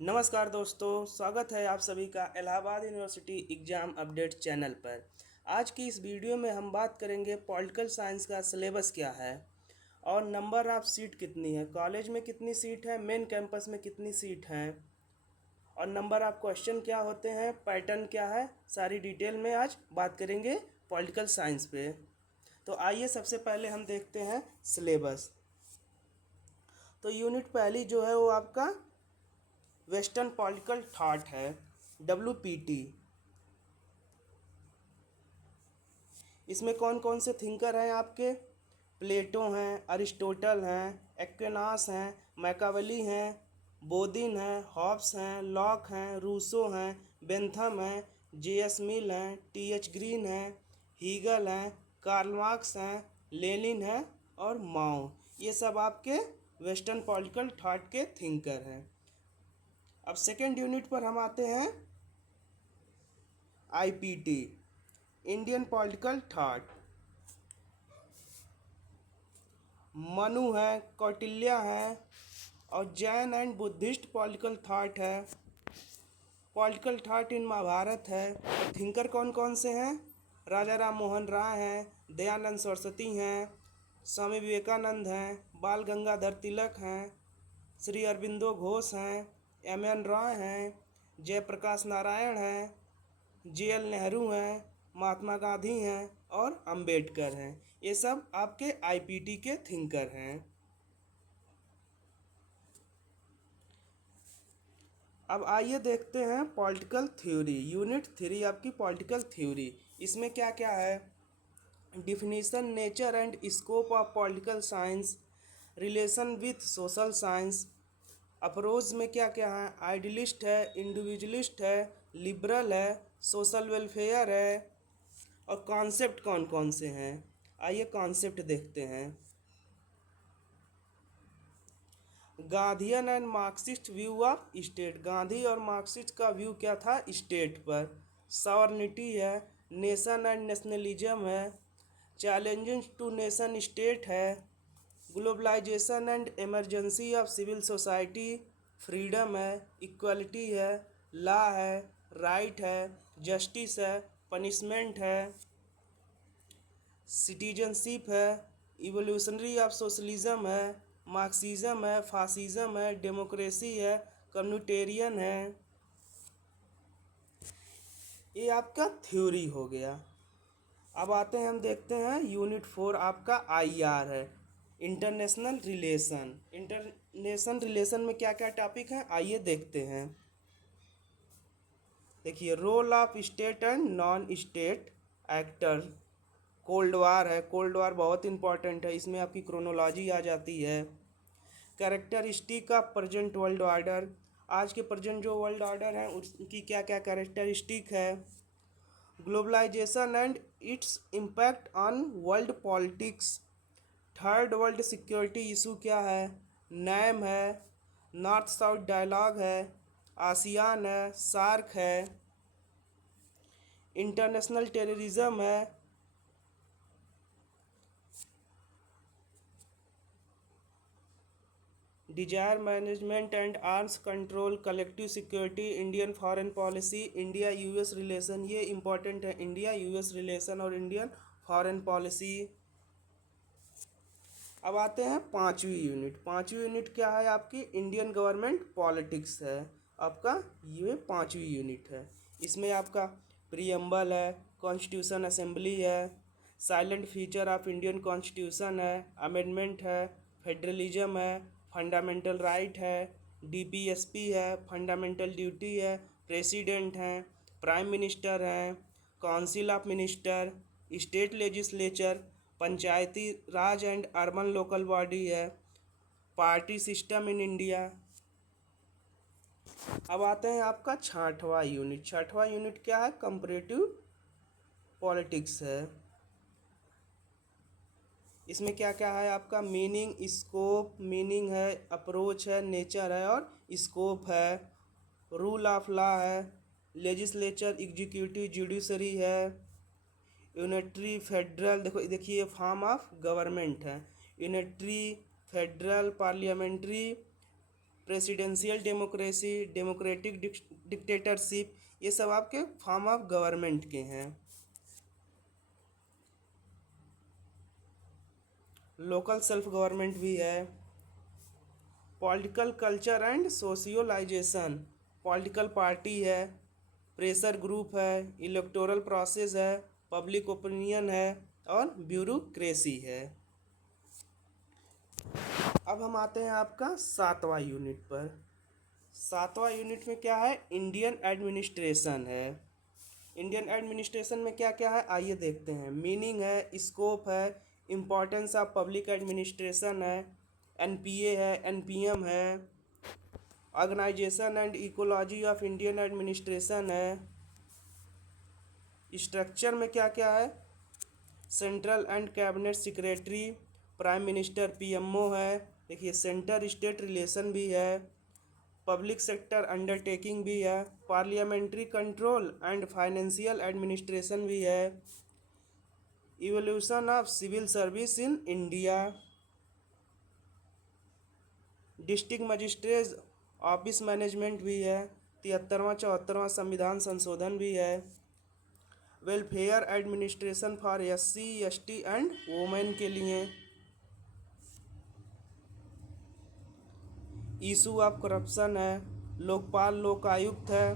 नमस्कार दोस्तों, स्वागत है आप सभी का Allahabad university exam update channel पर। आज की इस वीडियो में हम बात करेंगे पॉलिटिकल साइंस का सिलेबस क्या है और नंबर ऑफ सीट कितनी है, कॉलेज में कितनी सीट है, मेन कैंपस में कितनी सीट हैं और नंबर ऑफ क्वेश्चन क्या होते हैं, पैटर्न क्या है, सारी डिटेल में आज बात करेंगे पॉलिटिकल साइंस पे। तो आइए सबसे पहले हम देखते हैं सिलेबस। तो यूनिट पहली जो है वो आपका वेस्टर्न पॉलिटिकल थॉट है, WPT। इसमें कौन कौन से थिंकर हैं आपके? प्लेटो हैं, अरिस्टोटल हैं, एक्विनास हैं, मैकावली हैं, बोदिन हैं, हॉब्स हैं, लॉक हैं, रूसो हैं, बेंथम हैं, JS मिल हैं, TH ग्रीन हैं, हीगल हैं, कार्ल मार्क्स हैं, लेनिन हैं और माओ। ये सब आपके वेस्टर्न पॉलिटिकल थॉट के थिंकर हैं। अब सेकेंड यूनिट पर हम आते हैं, IPT, Indian political thought. Manu है, कौटिल्य है और Jain and Buddhist political thought है। पॉलिटिकल थॉट इन महाभारत है। और थिंकर कौन कौन से हैं? राजा राम मोहन राय हैं, दयानंद सरस्वती हैं, स्वामी विवेकानंद हैं, बाल गंगाधर तिलक हैं, श्री अरविंदो घोष हैं, MN रॉय हैं, जयप्रकाश नारायण हैं, JL नेहरू हैं, महात्मा गांधी हैं और अंबेडकर हैं। ये सब आपके IPT के थिंकर हैं। अब आइए देखते हैं पॉलिटिकल थ्योरी। यूनिट 3 आपकी पॉलिटिकल थ्योरी। इसमें क्या क्या है? Definition, nature and scope of political science, relation with social science. Approach में क्या क्या है? आइडियलिस्ट है, इंडिविजुअलिस्ट है, लिबरल है, सोशल वेलफेयर है। और कॉन्सेप्ट कौन कौन से हैं? आइए कॉन्सेप्ट देखते हैं। Gandhian and Marxist view of state. Gandhi और मार्क्सिस्ट का व्यू क्या था स्टेट पर? सॉवरनिटी है, नेशन एंड नेशनलिज्म है, चैलेंजेस टू नेशन स्टेट है, globalisation and emergency of civil society, freedom है, इक्वलिटी है, लॉ है, राइट है, जस्टिस है, पनिशमेंट है, सिटीजनशिप है, इवोल्यूशनरी ऑफ सोशलिज्म है, मार्क्सिज्म है, फासिज्म है, डेमोक्रेसी है, कम्युनिटेरियन है। ये आपका थ्योरी हो गया। अब आते हैं, हम देखते हैं यूनिट 4 आपका IR है, इंटरनेशनल रिलेशन। इंटरनेशनल रिलेशन में क्या क्या टॉपिक हैं आइए देखते हैं। देखिए, role of state and non state actor. Cold war है, कोल्ड वार बहुत इंपॉर्टेंट है, इसमें आपकी क्रोनोलॉजी आ जाती है। Characteristic of present world order, आज के प्रेजेंट जो वर्ल्ड ऑर्डर है उसकी क्या क्या कैरेक्टरिस्टिक है। Globalisation and its impact on world politics. Third world security issue क्या है? नैम है, नॉर्थ साउथ डायलॉग है, आसियान है, सार्क है, इंटरनेशनल टेररिज्म है, disarmament and arms control, collective security, Indian foreign policy, India US relation. ये important है, India US relation और इंडियन फॉरेन पॉलिसी। अब आते हैं पांचवी यूनिट। पांचवी यूनिट क्या है आपकी? इंडियन गवर्नमेंट पॉलिटिक्स है आपका, ये पांचवी यूनिट है। इसमें आपका प्रीएम्बल है, कॉन्स्टिट्यूशन असेंबली है, silent feature of Indian constitution है, अमेंडमेंट है, फेडरलिज्म है, फंडामेंटल राइट है, DPSP है, फंडामेंटल ड्यूटी है, प्रेसिडेंट हैं, प्राइम मिनिस्टर हैं, council of minister, state legislature, Panchayati Raj and urban local body है, पार्टी सिस्टम इन इंडिया। अब आते हैं आपका छठवां यूनिट। छठवां यूनिट क्या है? कंपैरेटिव पॉलिटिक्स है। इसमें क्या क्या है आपका? मीनिंग, स्कोप, मीनिंग है, अप्रोच है, नेचर है और स्कोप है, रूल ऑफ लॉ है, लेजिस्लेचर, एग्जीक्यूटिव, जुडिशरी है, यूनिटरी फेडरल। देखिए ये फॉर्म ऑफ गवर्नमेंट है, unitary, federal, parliamentary, presidential democracy, democratic dictatorship, ये सब आपके फॉर्म ऑफ गवर्नमेंट के हैं। लोकल सेल्फ गवर्नमेंट भी है। Political culture and socialisation, political party है, प्रेशर ग्रुप है, इलेक्टोरल प्रोसेस है, पब्लिक ओपिनियन है और ब्यूरोक्रेसी है। अब हम आते हैं आपका 7वां यूनिट पर। 7वां यूनिट में क्या है, इंडियन एडमिनिस्ट्रेशन है। इंडियन एडमिनिस्ट्रेशन में क्या क्या है आइए देखते हैं। मीनिंग है, स्कोप है, इम्पोर्टेंस ऑफ पब्लिक एडमिनिस्ट्रेशन है, एनपीए है, एनपीएम है, organisation and ecology of Indian administration है। स्ट्रक्चर में क्या क्या है, central and cabinet secretary, prime minister PMO है, देखिए सेंटर स्टेट रिलेशन भी है, पब्लिक सेक्टर अंडरटेकिंग भी है, parliamentary control and financial administration भी है, evolution of civil service in India, district magistrate office management भी है, 73वां 74वां संविधान संशोधन भी है, welfare administration for SC ST and women के लिए, इशू ऑफ करप्शन है, लोकपाल लोकायुक्त है,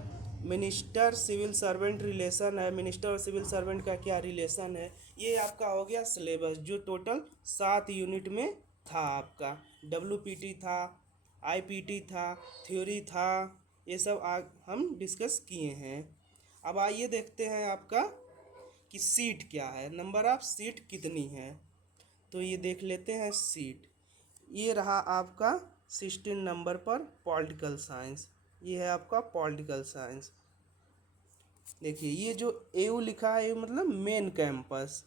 मिनिस्टर सिविल सर्वेंट रिलेशन है, मिनिस्टर और सिविल सर्वेंट का क्या रिलेशन है। ये आपका हो गया सिलेबस जो टोटल 7 यूनिट में था आपका। WPT था, IPT था, थ्योरी था, ये सब हम डिस्कस किए हैं। अब आइए देखते हैं आपका कि सीट क्या है, नंबर ऑफ सीट कितनी है। तो ये देख लेते हैं सीट। ये रहा आपका 16 नंबर पर पॉलिटिकल साइंस, ये है आपका पॉलिटिकल साइंस। देखिए ये जो AU लिखा है ये मतलब मेन कैंपस।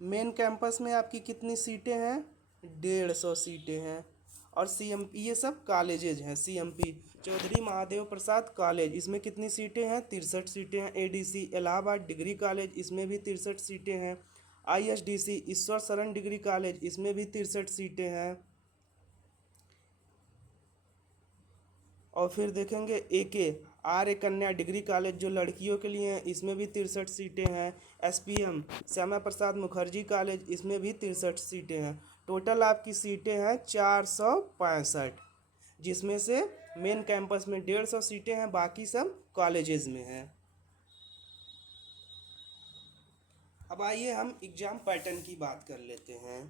मेन कैंपस में आपकी कितनी सीटें हैं, 150 सीटें हैं। और CMP ये सब कॉलेजेज हैं। CMP चौधरी महादेव प्रसाद कॉलेज, इसमें कितनी सीटें हैं, 63 सीटें हैं। ADC इलाहाबाद डिग्री कॉलेज, इसमें भी 63 सीटें हैं। ISDC ईश्वर शरण डिग्री कॉलेज, इसमें भी 63 सीटें हैं। और फिर देखेंगे AK आर्य कन्या डिग्री कॉलेज जो लड़कियों के लिए हैं, इसमें भी 63 सीटें हैं। SPM श्यामा प्रसाद मुखर्जी कॉलेज, इसमें भी 63 सीटें हैं। टोटल आपकी सीटें हैं 465, जिसमें से मेन कैंपस में 150 सीटें हैं, बाकी सब कॉलेजेस में हैं। अब आइए हम एग्ज़ाम पैटर्न की बात कर लेते हैं।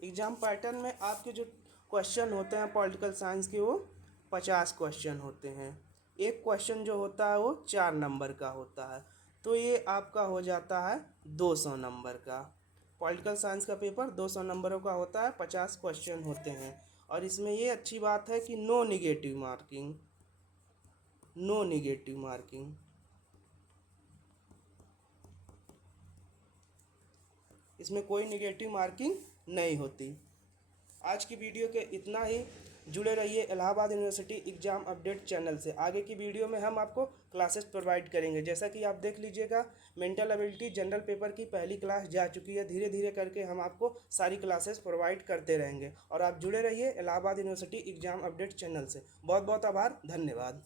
एग्ज़ाम पैटर्न में आपके जो क्वेश्चन होते हैं पॉलिटिकल साइंस के वो 50 क्वेश्चन होते हैं। एक क्वेश्चन जो होता है वो 4 नंबर का होता है, तो ये आपका हो जाता है 200 नंबर का। पॉलिटिकल साइंस का पेपर 200 नंबरों का होता है, 50 क्वेश्चन होते हैं। और इसमें ये अच्छी बात है कि no negative marking, no negative marking. इसमें कोई निगेटिव मार्किंग नहीं होती। आज की वीडियो के इतना ही। जुड़े रहिए Allahabad university exam update channel से। आगे की वीडियो में हम आपको क्लासेस प्रोवाइड करेंगे। जैसा कि आप देख लीजिएगा, मेंटल एबिलिटी जनरल पेपर की पहली क्लास जा चुकी है। धीरे धीरे करके हम आपको सारी क्लासेस प्रोवाइड करते रहेंगे। और आप जुड़े रहिए Allahabad university exam update channel से। बहुत बहुत आभार, धन्यवाद।